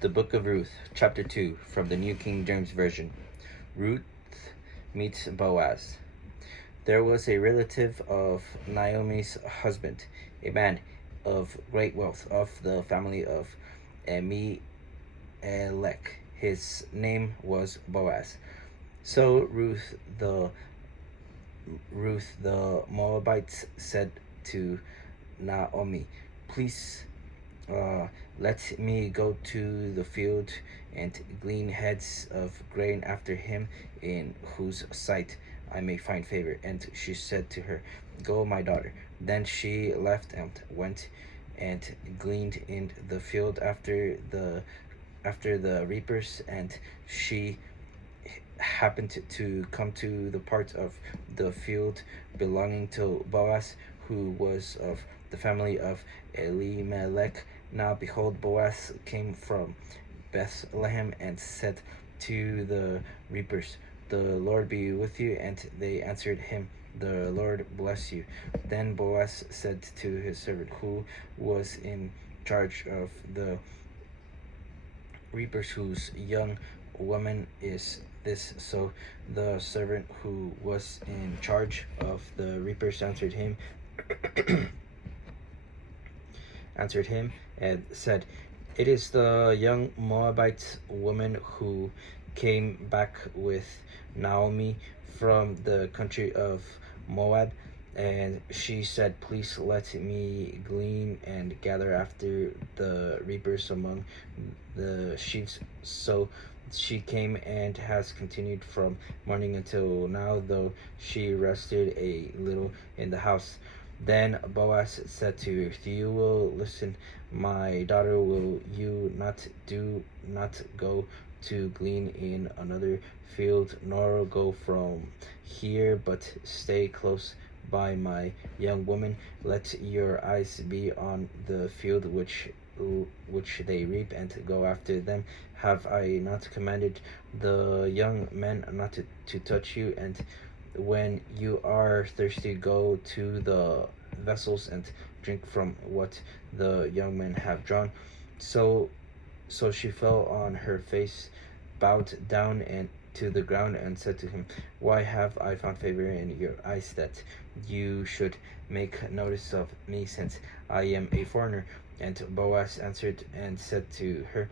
The Book of Ruth, Chapter 2, from the New King James Version. Ruth meets Boaz. There was a relative of Naomi's husband, a man of great wealth of the family of Elimelech. His name was Boaz. So Ruth the Moabite said to Naomi, "Please let me go to the field and glean heads of grain after him, in whose sight I may find favor." And she said to her, "Go, my daughter." Then she left and went and gleaned in the field after the reapers, and she happened to come to the part of the field belonging to Boaz, who was of the family of Elimelech. Now behold, Boaz came from Bethlehem and said to the reapers, "The Lord be with you." And they answered him, "The Lord bless you." Then Boaz said to his servant who was in charge of the reapers, "Whose young woman is this?" So the servant who was in charge of the reapers answered him and said, "It is the young Moabite woman who came back with Naomi from the country of Moab." And she said, "Please let me glean and gather after the reapers among the sheaves." So she came and has continued from morning until now, though she rested a little in the house. Then Boaz said to her, "If you will listen, my daughter, will you not go to glean in another field, nor go from here, but stay close by my young woman? Let your eyes be on the field which they reap, and go after them. Have I not commanded the young men not to touch you? And when you are thirsty, go to the vessels and drink from what the young men have drawn." So she fell on her face, bowed down and to the ground, and said to him, "Why have I found favor in your eyes, that you should make notice of me, since I am a foreigner?" And Boaz answered and said to her,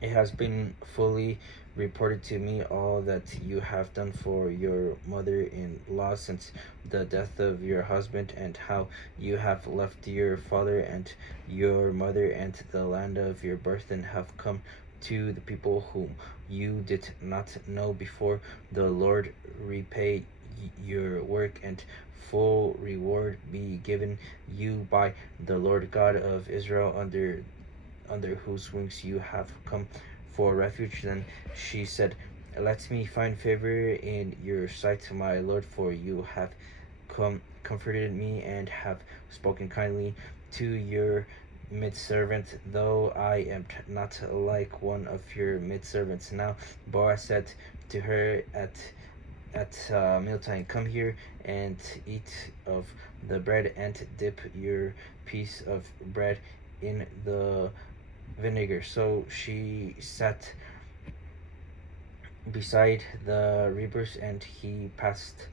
"It has been fully reported to me all that you have done for your mother-in-law since the death of your husband, and how you have left your father and your mother and the land of your birth, and have come to the people whom you did not know before. The Lord repay your work, and full reward be given you by the Lord God of Israel, under whose wings you have come for refuge." Then she said, "Let me find favor in your sight, my lord, for you have comforted me and have spoken kindly to your maidservant, though I am not like one of your maidservants." Now Boaz said to her at mealtime, "Come here and eat of the bread, and dip your piece of bread in the vinegar." So she sat beside the reapers, and he passed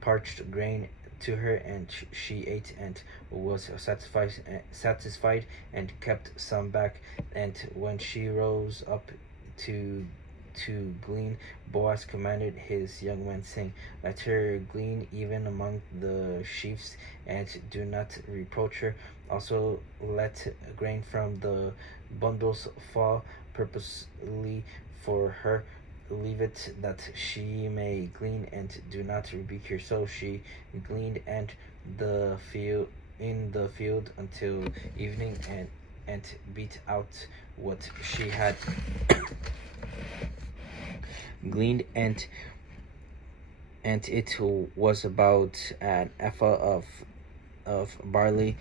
parched grain to her, and she ate and was satisfied, and kept some back. And when she rose up to glean, Boaz commanded his young men, saying, "Let her glean even among the sheaves, and do not reproach her. Also let grain from the bundles fall purposely for her. Leave it that she may glean, and do not rebuke her." So she gleaned and the field in the field until evening, and beat out what she had gleaned, and it was about an ephah of barley.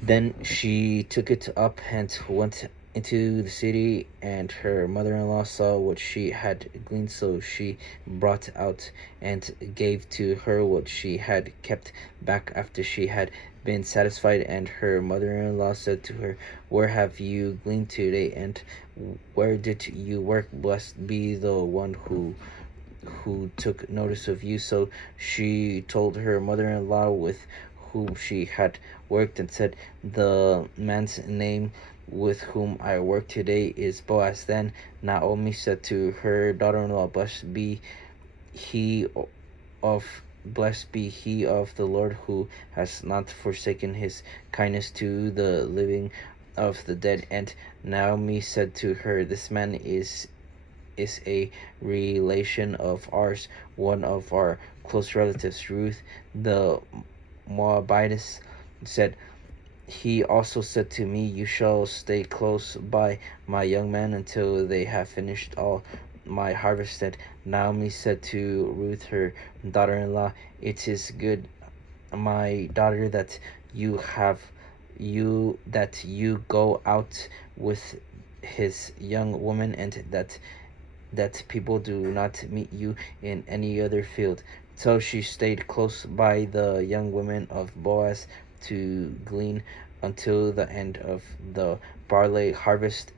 Then she took it up and went into the city, and her mother-in-law saw what she had gleaned, so she brought out and gave to her what she had kept back after she had been satisfied. And her mother-in-law said to her, "Where have you gleaned today, and where did you work? Blessed be the one who took notice of you." So she told her mother-in-law with whom she had worked, and said, "The man's name with whom I work today is Boaz." Then Naomi said to her daughter-in-law, he Blessed be he of the Lord, who has not forsaken his kindness to the living of the dead." And Naomi said to her, "This man is a relation of ours, one of our close relatives." Ruth the Moabitess said, "He also said to me, 'You shall stay close by my young man until they have finished all my harvest.'" And Naomi said to Ruth, her daughter-in-law, "It is good, my daughter, that you go out with his young woman, and that people do not meet you in any other field." So she stayed close by the young women of Boaz to glean until the end of the barley harvest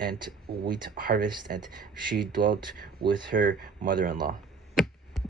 and wheat harvest, and she dwelt with her mother-in-law.